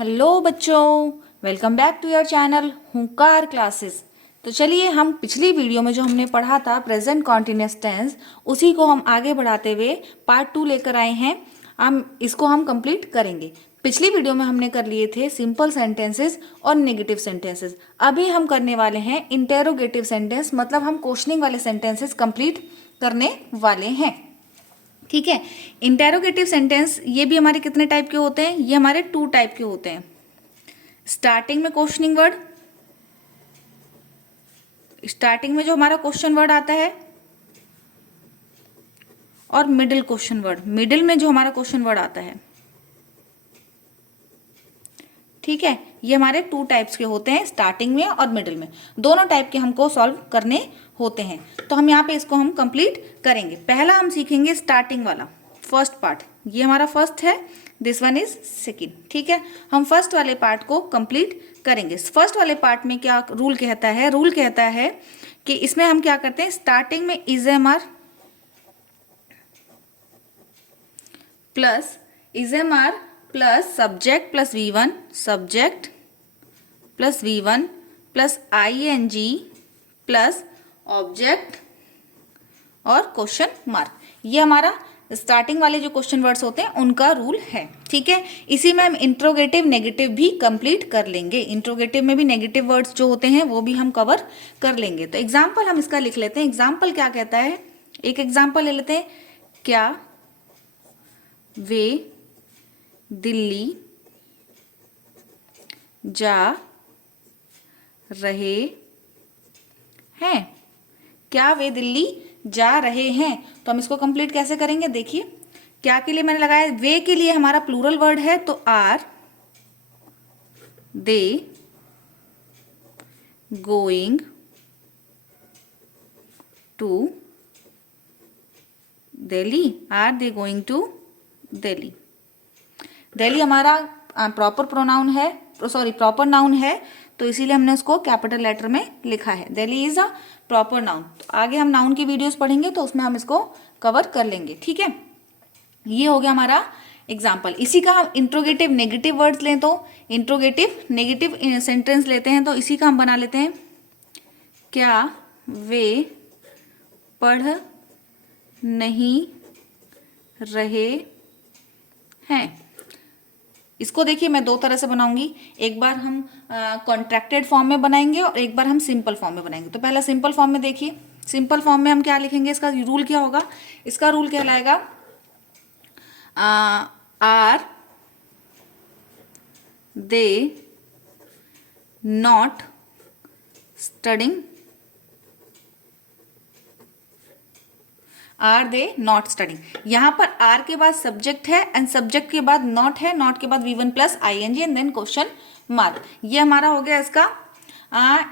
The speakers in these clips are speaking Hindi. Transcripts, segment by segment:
हेलो बच्चों, welcome back to your channel Hunkar classes. तो चलिए हम पिछली वीडियो में जो हमने पढ़ा था प्रेजेंट कॉन्टिन्यूअस टेंस, उसी को हम आगे बढ़ाते हुए पार्ट 2 लेकर आए हैं। हम कंप्लीट करेंगे। पिछली वीडियो में हमने कर लिए थे सिंपल सेंटेंसेस और नेगेटिव सेंटेंसेस। अभी हम करने वाले हैं इंटेरोगेटिव सेंटेंस, मतलब हम क्वेश्चनिंग वाले सेंटेंसेस कंप्लीट करने वाले हैं। ठीक है। इंटेरोगेटिव सेंटेंस ये भी हमारे कितने टाइप के होते हैं? ये हमारे 2 टाइप के होते हैं। स्टार्टिंग में क्वेश्चनिंग वर्ड, स्टार्टिंग में जो हमारा क्वेश्चन वर्ड आता है, और मिडिल क्वेश्चन वर्ड, मिडिल में जो हमारा क्वेश्चन वर्ड आता है। ठीक है, ये हमारे 2 टाइप्स के होते हैं, स्टार्टिंग में और मिडिल में। दोनों टाइप के हमको सॉल्व करने होते हैं। तो हम यहाँ पे इसको हम कंप्लीट करेंगे। पहला हम सीखेंगे स्टार्टिंग वाला, फर्स्ट पार्ट। ये हमारा फर्स्ट है, दिस वन इज सेकेंड। ठीक है, हम फर्स्ट वाले पार्ट को कंप्लीट करेंगे। फर्स्ट वाले पार्ट में क्या रूल कहता है? रूल कहता है कि इसमें हम क्या करते हैं, स्टार्टिंग में is am are plus subject plus V1, subject plus V1 plus ING plus object और क्वेश्चन मार्क। ये हमारा स्टार्टिंग वाले जो क्वेश्चन वर्ड्स होते हैं उनका रूल है। ठीक है, इसी में हम इंट्रोगेटिव नेगेटिव भी कंप्लीट कर लेंगे। इंट्रोगेटिव में भी नेगेटिव वर्ड्स जो होते हैं वो भी हम कवर कर लेंगे। तो एग्जाम्पल हम इसका लिख लेते हैं। एग्जाम्पल क्या कहता है? एक एग्जाम्पल ले लेते हैं। क्या वे दिल्ली जा रहे हैं? क्या वे दिल्ली जा रहे हैं? तो हम इसको कंप्लीट कैसे करेंगे? देखिए, क्या के लिए मैंने लगाया, वे के लिए हमारा प्लूरल वर्ड है, तो are they going to Delhi? Are they going to Delhi? Delhi हमारा प्रॉपर प्रोनाउन है, सॉरी प्रॉपर नाउन है, तो इसीलिए हमने उसको कैपिटल लेटर में लिखा है। Delhi is a proper noun. तो आगे हम नाउन की वीडियोस पढ़ेंगे तो उसमें हम इसको कवर कर लेंगे। ठीक है, ये हो गया हमारा एग्जाम्पल। इसी का हम इंट्रोगेटिव नेगेटिव वर्ड्स लें तो इंट्रोगेटिव नेगेटिव सेंटेंस लेते हैं, तो इसी का हम बना लेते हैं। क्या वे पढ़ नहीं रहे हैं? इसको देखिए, मैं 2 तरह से बनाऊंगी। एक बार हम कॉन्ट्रैक्टेड फॉर्म में बनाएंगे और एक बार हम सिंपल फॉर्म में बनाएंगे। तो पहला सिंपल फॉर्म में देखिए। सिंपल फॉर्म में हम क्या लिखेंगे? इसका रूल क्या होगा? इसका रूल कहलाएगा are they not studying? Are they not studying. यहाँ पर आर के बाद सब्जेक्ट है एंड सब्जेक्ट के बाद नॉट है, नॉट के बाद V1 plus ING and then question mark. ये हमारा हो गया इसका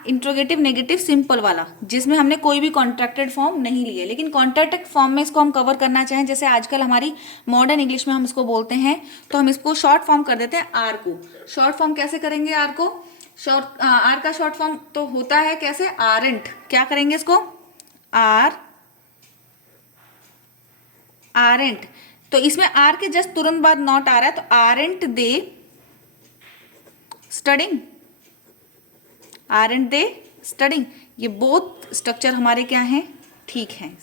इंट्रोगेटिव नेगेटिव सिंपल वाला, जिसमें हमने कोई भी कॉन्ट्रैक्टेड फॉर्म नहीं ली है। लेकिन कॉन्ट्रैक्टेड फॉर्म में इसको हम कवर करना चाहें, जैसे आजकल हमारी मॉडर्न इंग्लिश में हम इसको बोलते हैं, तो हम इसको शॉर्ट फॉर्म कर देते हैं आर को। शॉर्ट फॉर्म कैसे करेंगे आर को? आर का शॉर्ट फॉर्म तो होता है कैसे? आरंट। क्या करेंगे इसको? आरंट। तो इसमें आर के जस्ट तुरंत बाद नॉट आ रहा है, तो आरंट दे स्टडिंग? आरंट दे स्टडिंग। ये बोथ स्ट्रक्चर हमारे क्या हैं? ठीक हैं।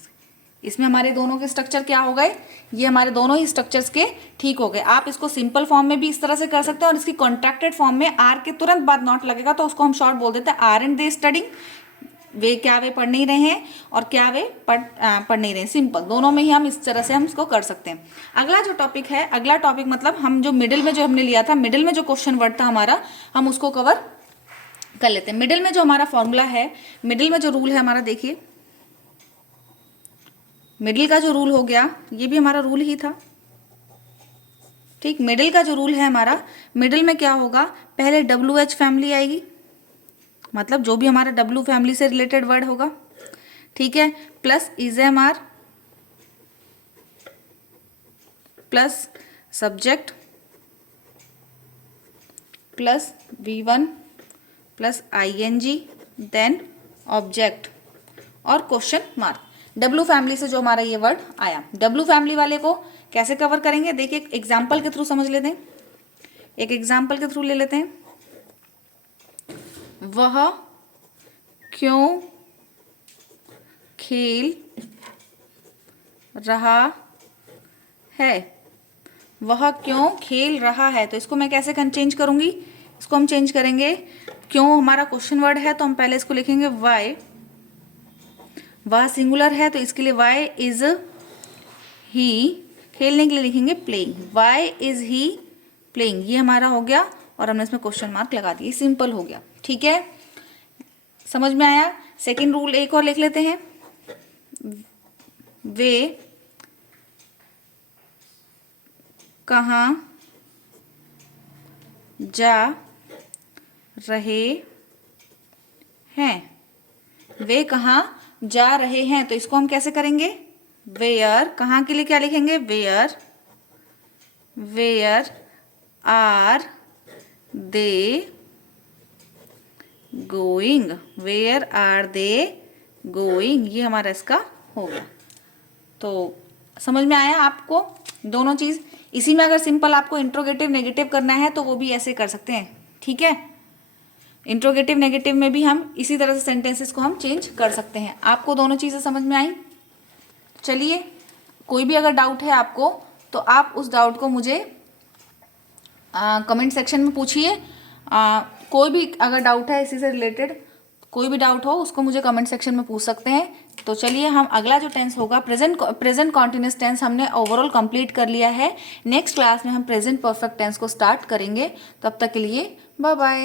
इसमें हमारे दोनों के स्ट्रक्चर क्या हो गए? ये हमारे दोनों ही स्ट्रक्चर्स के ठीक हो गए। आप इसको सिंपल फॉर्म में भी इस तरह से कर सकते हैं, और इसकी कॉन्ट्रैक्टेड फॉर्म में आर के तुरंत बाद नॉट लगेगा तो उसको हम शॉर्ट बोल देते हैं आरंट दे स्टडिंग। वे क्या वे पढ़ नहीं रहे हैं, और क्या वे पढ़ नहीं रहे हैं। सिंपल, दोनों में ही हम इस तरह से हम इसको कर सकते हैं। अगला जो टॉपिक है, अगला टॉपिक मतलब हम जो मिडिल में जो हमने लिया था, मिडिल में जो क्वेश्चन वर्ड था हमारा, हम उसको कवर कर लेते हैं। मिडिल में जो हमारा फॉर्मूला है, मिडिल में जो रूल है हमारा, देखिए मिडिल का जो रूल हो गया, ये भी हमारा रूल ही था। ठीक, मिडिल का जो रूल है हमारा, मिडिल में क्या होगा? पहले WH फैमिली आएगी, मतलब जो भी हमारा W फैमिली से रिलेटेड वर्ड होगा। ठीक है, plus ISMR plus subject plus V1 plus ING then object और क्वेश्चन मार्क। W फैमिली से जो हमारा ये वर्ड आया, W फैमिली वाले को कैसे कवर करेंगे? देखिए एग्जाम्पल के थ्रू समझ लेते हैं। एक एग्जाम्पल के थ्रू ले लेते हैं। वह क्यों खेल रहा है। वह क्यों खेल रहा है, तो इसको मैं कैसे चेंज करूंगी, इसको हम चेंज करेंगे, क्यों हमारा क्वेश्चन वर्ड है तो हम पहले इसको लिखेंगे वाई। वह सिंगुलर है तो इसके लिए वाई इज ही, खेलने के लिए लिखेंगे playing, why is he playing, ये हमारा हो गया और हमने इसमें क्वेश्चन मार्क लगा दिए, सिंपल हो गया। ठीक है, समझ में आया। सेकंड रूल एक और लिख लेते हैं, वे कहाँ जा रहे हैं। वे कहाँ जा रहे हैं, तो इसको हम कैसे करेंगे, वेयर, कहाँ के लिए क्या लिखेंगे, where, where are they going, where are they going, ये हमारा इसका हो गया। तो समझ में आया आपको दोनों चीज। इसी में अगर सिंपल आपको इंट्रोगेटिव नेगेटिव करना है तो वो भी ऐसे कर सकते हैं। ठीक है, इंट्रोगेटिव नेगेटिव में भी हम इसी तरह से सेंटेंसेस को हम चेंज कर सकते हैं। आपको दोनों चीजें समझ में आई। चलिए, कोई भी अगर डाउट है आपको तो आप उस डाउट को मुझे कमेंट सेक्शन में पूछिए। कोई भी अगर डाउट है इसी से रिलेटेड, कोई भी डाउट हो उसको मुझे कमेंट सेक्शन में पूछ सकते हैं। तो चलिए, हम अगला जो टेंस होगा, प्रेजेंट कॉन्टिन्यूस टेंस हमने ओवरऑल कंप्लीट कर लिया है। नेक्स्ट क्लास में हम प्रेजेंट परफेक्ट टेंस को स्टार्ट करेंगे। तब तक के लिए बाय बाय।